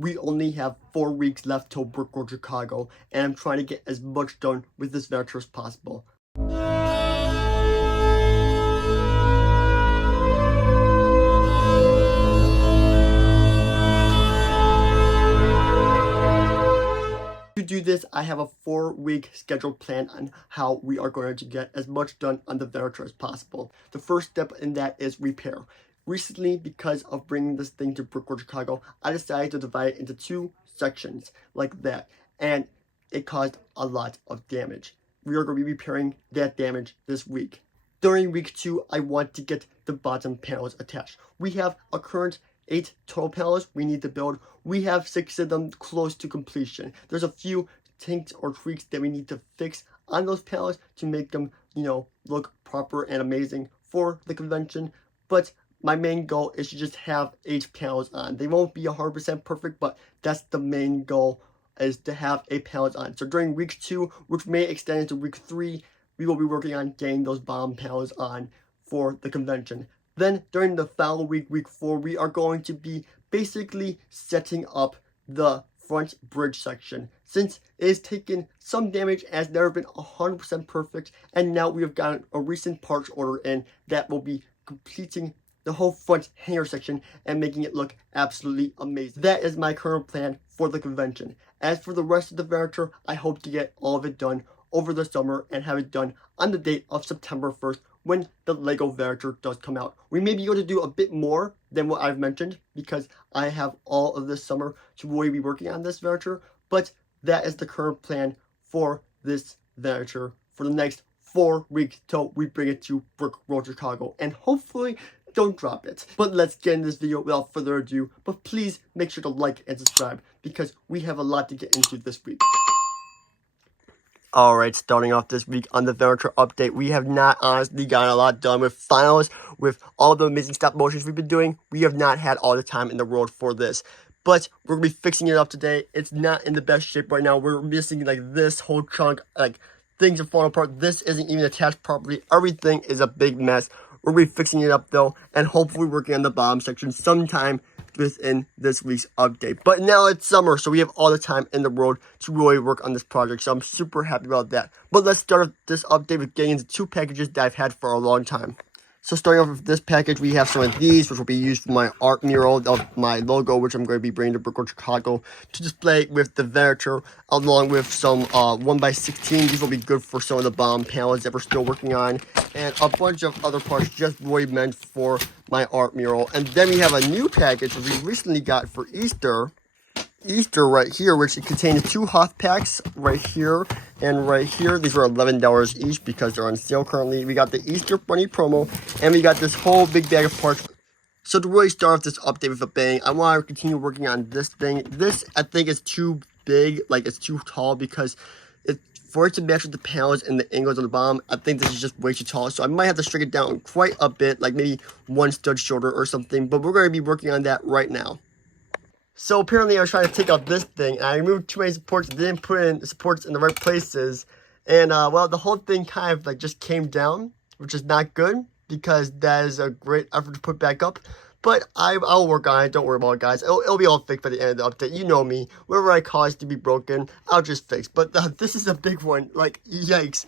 we only have 4 weeks left till Brick Road Chicago, and I'm trying to get as much done with this Venator as possible. To do this, I have a 4-week schedule plan on how we are going to get as much done on the Venator as possible. The first step in that is repair. Recently, because of bringing this thing to Brick Road Chicago, I decided to divide it into 2 sections like that, and it caused a lot of damage. We are going to be repairing that damage this week. During week 2, I want to get the bottom panels attached. We have a current 8 total panels we need to build. We have 6 of them close to completion. There's a few tinks or tweaks that we need to fix on those panels to make them, look proper and amazing for the convention. But my main goal is to just have 8 panels on. They won't be 100% perfect, but that's the main goal, is to have 8 panels on. So during week 2, which may extend into week 3, we will be working on getting those bottom panels on for the convention. Then during the following week, week 4, we are going to be basically setting up the front bridge section. Since it has taken some damage, it has never been 100% perfect, and now we have gotten a recent parts order in that will be completing the whole front hangar section and making it look absolutely amazing. That is my current plan for the convention. As for the rest of the Venator, I hope to get all of it done over the summer and have it done on the date of September 1st when the Lego Venator does come out. We may be able to do a bit more than what I've mentioned because I have all of this summer to really be working on this Venator, but that is the current plan for this Venator for the next 4 weeks till we bring it to Brick Road Chicago, and hopefully don't drop it. But let's get in this video without further ado, but please make sure to like and subscribe because we have a lot to get into this week. Alright, starting off this week on the Venator update, we have not honestly gotten a lot done with finals, with all the amazing stop motions we've been doing. We have not had all the time in the world for this. But we're going to be fixing it up today. It's not in the best shape right now. We're missing like this whole chunk, like things are falling apart. This isn't even attached properly. Everything is a big mess. We're going to be fixing it up though, and hopefully working on the bottom section sometime within this week's update. But now it's summer, so we have all the time in the world to really work on this project, so I'm super happy about that. But let's start this update with getting into 2 packages that I've had for a long time. So starting off with this package, we have some of these, which will be used for my art mural of my logo, which I'm going to be bringing to Brick Road Chicago to display with the Venator, along with some 1x16. These will be good for some of the bottom panels that we're still working on, and a bunch of other parts just really meant for my art mural. And then we have a new package that we recently got for Easter right here, which contains 2 Hoth packs right here and right here. These are $11 each because they're on sale currently. We got the Easter Bunny promo, and we got this whole big bag of parts. So to really start off this update with a bang, I want to continue working on this thing. This, I think, is too big, like it's too tall, because for it to match with the panels and the angles on the bottom, I think this is just way too tall. So I might have to shrink it down quite a bit, like maybe 1 stud shorter or something, but we're going to be working on that right now. So apparently I was trying to take out this thing, and I removed too many supports, didn't put in supports in the right places, and well, the whole thing kind of like just came down, which is not good, because that is a great effort to put back up. But I'll work on it, don't worry about it, guys. It'll be all fixed by the end of the update. You know me, wherever I cause to be broken, I'll just fix. But this is a big one, like, yikes.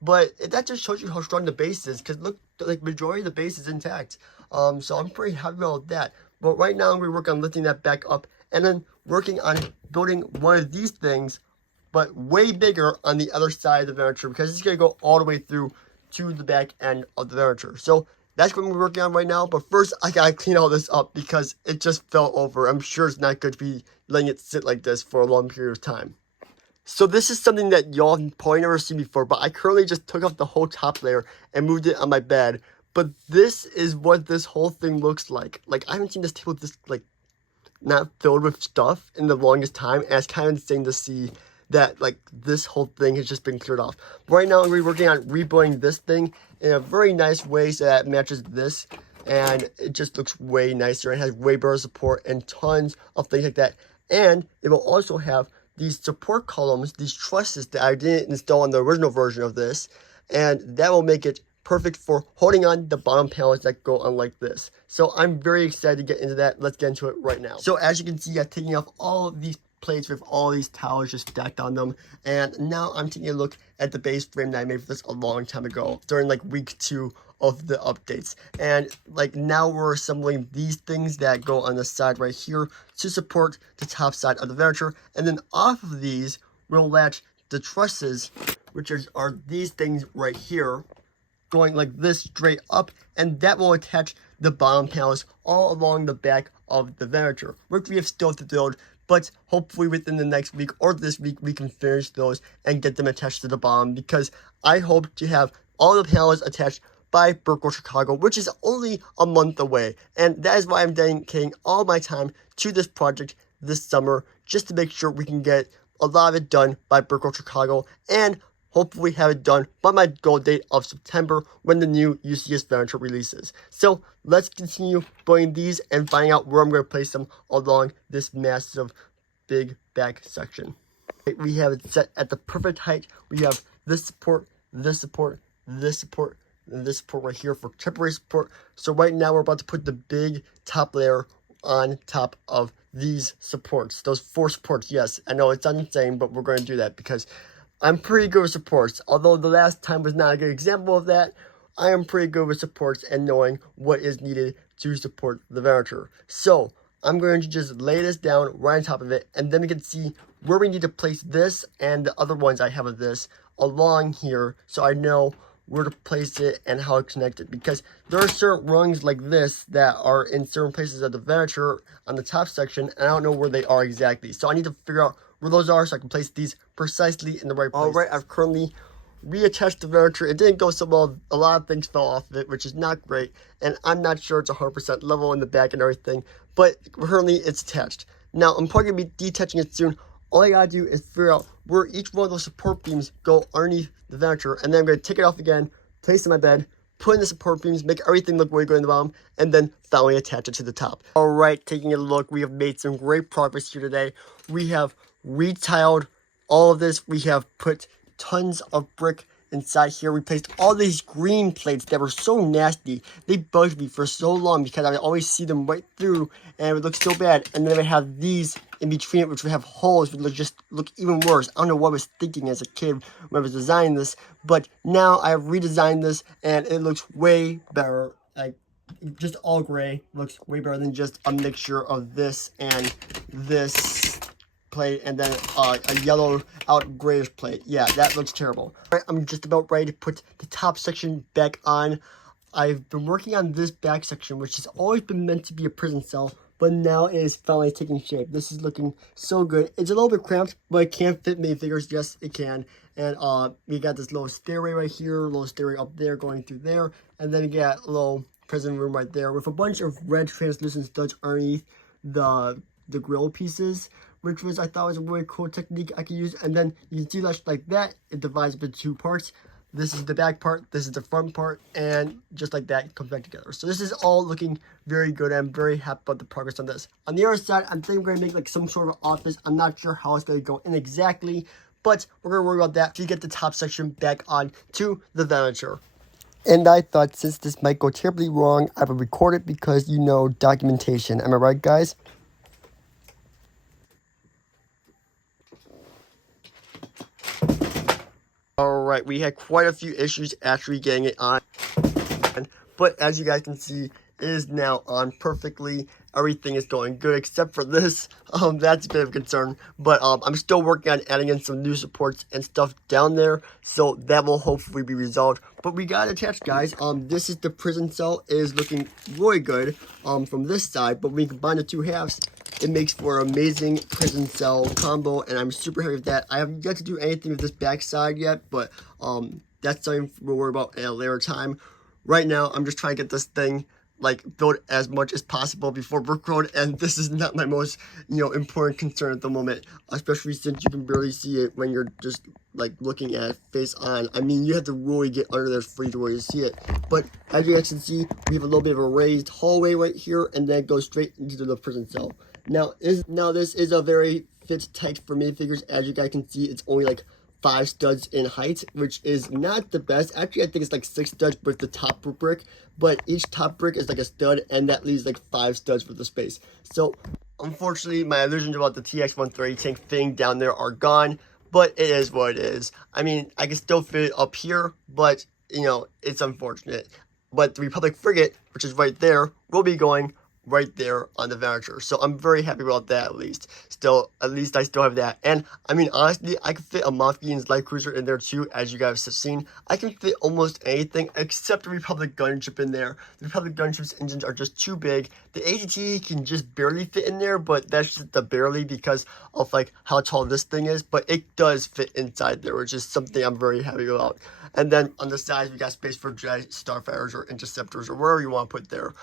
But that just shows you how strong the base is, because look, like, majority of the base is intact. So I'm pretty happy about that. But right now, we work on lifting that back up, and then working on building one of these things, but way bigger on the other side of the Venator, because it's going to go all the way through to the back end of the Venator. So that's what we're working on right now. But first, I got to clean all this up because it just fell over. I'm sure it's not good to be letting it sit like this for a long period of time. So this is something that y'all probably never seen before, but I currently just took off the whole top layer and moved it on my bed. But this is what this whole thing looks like. Like, I haven't seen this table this, like, not filled with stuff in the longest time. And it's kind of insane to see that, like, this whole thing has just been cleared off. But right now, we're working on rebuilding this thing in a very nice way so that it matches this. And it just looks way nicer. It has way better support and tons of things like that. And it will also have these support columns, these trusses that I didn't install in the original version of this. And that will make it perfect for holding on the bottom panels that go on like this. So I'm very excited to get into that. Let's get into it right now. So as you can see, I'm taking off all of these plates with all these towers just stacked on them, and now I'm taking a look at the base frame that I made for this a long time ago during like week 2 of the updates. And like now we're assembling these things that go on the side right here to support the top side of the Venator, and then off of these we'll latch the trusses, which are these things right here, going like this straight up, and that will attach the bottom panels all along the back of the Venator, which we have still to build, but hopefully within the next week or this week we can finish those and get them attached to the bottom, because I hope to have all the panels attached by Burkle Chicago, which is only a month away, and that is why I'm dedicating all my time to this project this summer, just to make sure we can get a lot of it done by Burkle Chicago, and hopefully have it done by my goal date of September when the new UCS Venator releases. So let's continue building these and finding out where I'm going to place them along this massive big back section. We have it set at the perfect height. We have this support, this support, this support, and this support right here for temporary support. So right now we're about to put the big top layer on top of these supports, those 4 supports. Yes, I know it's insane, but we're going to do that because I'm pretty good with supports. Although the last time was not a good example of that, I am pretty good with supports and knowing what is needed to support the Venator. So I'm going to just lay this down right on top of it, and then we can see where we need to place this and the other ones I have of this along here, so I know where to place it and how to connect it, because there are certain rungs like this that are in certain places of the Venator on the top section, and I don't know where they are exactly. So I need to figure out where those are so I can place these precisely in the right place. Alright, I've currently reattached the Venator. It didn't go so well. A lot of things fell off of it, which is not great, and I'm not sure it's 100% level in the back and everything, but currently it's attached. Now, I'm probably going to be detaching it soon. All I gotta do is figure out where each one of those support beams go underneath the Venator, and then I'm going to take it off again, place it in my bed, put in the support beams, make everything look really good in the bottom, and then finally attach it to the top. Alright, taking a look, we have made some great progress here today. We have retiled all of this. We have put tons of brick inside here. We placed all these green plates that were so nasty. They bugged me for so long because I would always see them right through and it would look so bad. And then I would have these in between it, which would have holes, which would just look even worse. I don't know what I was thinking as a kid when I was designing this, but now I have redesigned this and it looks way better. Like, just all gray looks way better than just a mixture of this and this plate and then a yellow out grayish plate. Yeah, that looks terrible. All right, I'm just about ready to put the top section back on. I've been working on this back section, which has always been meant to be a prison cell, but now it is finally taking shape. This is looking so good. It's a little bit cramped, but it can fit minifigures. Yes, it can. And we got this little stairway right here, a little stairway up there going through there, and then we got a little prison room right there with a bunch of red translucent studs underneath the grill pieces, which was, I thought, was a really cool technique I could use. And then you can see that like that, it divides into 2 parts. This is the back part, this is the front part, and just like that, it comes back together. So this is all looking very good. I'm very happy about the progress on this. On the other side, I'm thinking we're going to make like some sort of office. I'm not sure how it's going to go in exactly, but we're going to worry about that to get the top section back on to the Venator. And I thought since this might go terribly wrong, I would record it because, you know, documentation. Am I right, guys? Alright, we had quite a few issues actually getting it on, but as you guys can see, it is now on perfectly. Everything is going good except for this. That's a bit of a concern, but I'm still working on adding in some new supports and stuff down there, so that will hopefully be resolved. But we got it attached, guys. This is the prison cell. It is looking really good from this side, but when we combine the 2 halves, it makes for an amazing prison cell combo, and I'm super happy with that. I haven't yet to do anything with this back side yet, but that's something we'll worry about at a later time. Right now, I'm just trying to get this thing like built as much as possible before workload, and this is not my most, you know, important concern at the moment, especially since you can barely see it when you're just like looking at it face on. I mean, you have to really get under there for you to really see it. But as you guys can see, we have a little bit of a raised hallway right here, and then it goes straight into the prison cell. Now this is a very fit tight for minifigures. As you guys can see, it's only like 5 studs in height, which is not the best. Actually, I think it's like 6 studs with the top brick, but each top brick is like a stud, and that leaves like 5 studs for the space. So unfortunately, my illusions about the TX-130 tank thing down there are gone, but it is what it is. I mean, I can still fit it up here, but, you know, it's unfortunate. But the Republic frigate, which is right there, will be going right there on the Venator. So I'm very happy about that, at least. At least I still have that. And, I mean, honestly, I can fit a MOC light cruiser in there, too, as you guys have seen. I can fit almost anything except the Republic gunship in there. The Republic gunship's engines are just too big. The ATT can just barely fit in there, but that's just the barely because of, like, how tall this thing is. But it does fit inside there, which is something I'm very happy about. And then on the sides, we got space for Jedi Starfighters or Interceptors or wherever you want to put there.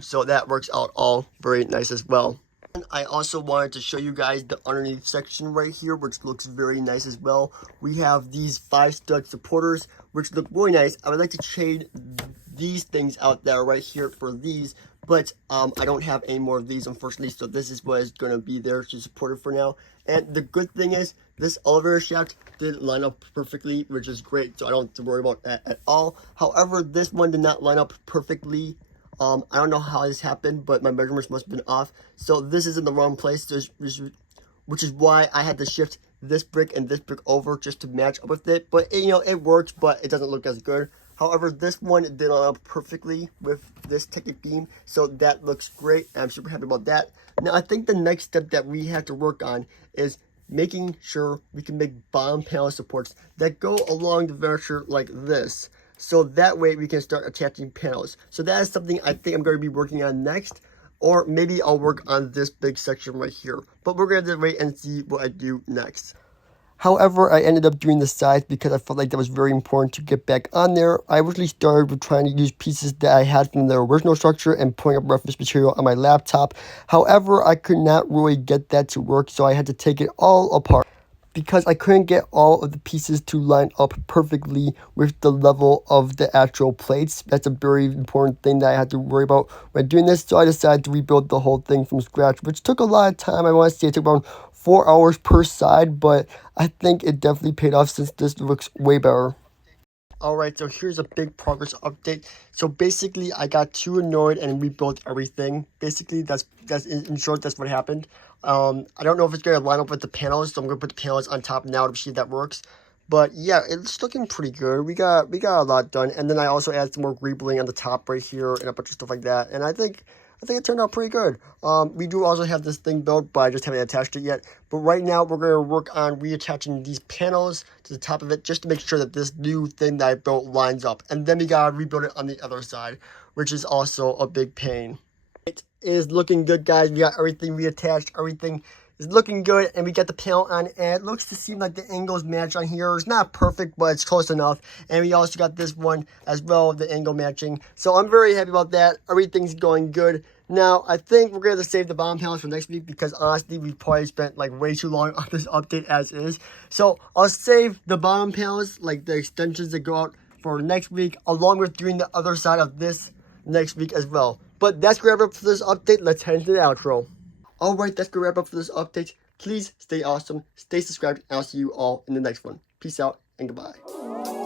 So that works out all very nice as well. And I also wanted to show you guys the underneath section right here, which looks very nice as well. We have these 5 stud supporters, which look really nice. I would like to trade these things out there right here for these, but I don't have any more of these, unfortunately, so this is what is going to be there to support it for now. And the good thing is, this elevator shaft did line up perfectly, which is great, so I don't have to worry about that at all. However, this one did not line up perfectly. I don't know how this happened, but my measurements must have been off. So this is in the wrong place, which is why I had to shift this brick and this brick over just to match up with it. But, you know, it works, but it doesn't look as good. However, this one did line up perfectly with this Technic beam, so that looks great. I'm super happy about that. Now, I think the next step that we have to work on is making sure we can make bomb panel supports that go along the Venator like this. So that way we can start attaching panels. So that is something I think I'm going to be working on next. Or maybe I'll work on this big section right here. But we're going to wait and see what I do next. However, I ended up doing the sides because I felt like that was very important to get back on there. I originally started with trying to use pieces that I had from the original structure and pulling up reference material on my laptop. However, I could not really get that to work, so I had to take it all apart, because I couldn't get all of the pieces to line up perfectly with the level of the actual plates. That's a very important thing that I had to worry about when doing this, so I decided to rebuild the whole thing from scratch, which took a lot of time. I want to say it took around 4 hours per side, but I think it definitely paid off since this looks way better. Alright, so here's a big progress update. So basically, I got too annoyed and rebuilt everything. Basically, that's in short, that's what happened. I don't know if it's going to line up with the panels, so I'm going to put the panels on top now to see if that works. But yeah, it's looking pretty good. We got a lot done, and then I also added some more greebling on the top right here and a bunch of stuff like that. And I think it turned out pretty good. We do also have this thing built, but I just haven't attached it yet. But right now, we're going to work on reattaching these panels to the top of it just to make sure that this new thing that I built lines up. And then we got to rebuild it on the other side, which is also a big pain. It is looking good, guys. We got everything reattached. Everything is looking good, and we got the panel on, and it looks to seem like the angles match on here. It's not perfect, but it's close enough. And we also got this one as well, the angle matching. So I'm very happy about that. Everything's going good. Now, I think we're going to save the bomb panels for next week because, honestly, we've probably spent, like, way too long on this update as is. So I'll save the bomb panels, like the extensions that go out, for next week, along with doing the other side of this next week as well. But that's going to wrap up for this update. Let's head into the outro. Alright, that's going to wrap up for this update. Please stay awesome, stay subscribed, and I'll see you all in the next one. Peace out, and goodbye.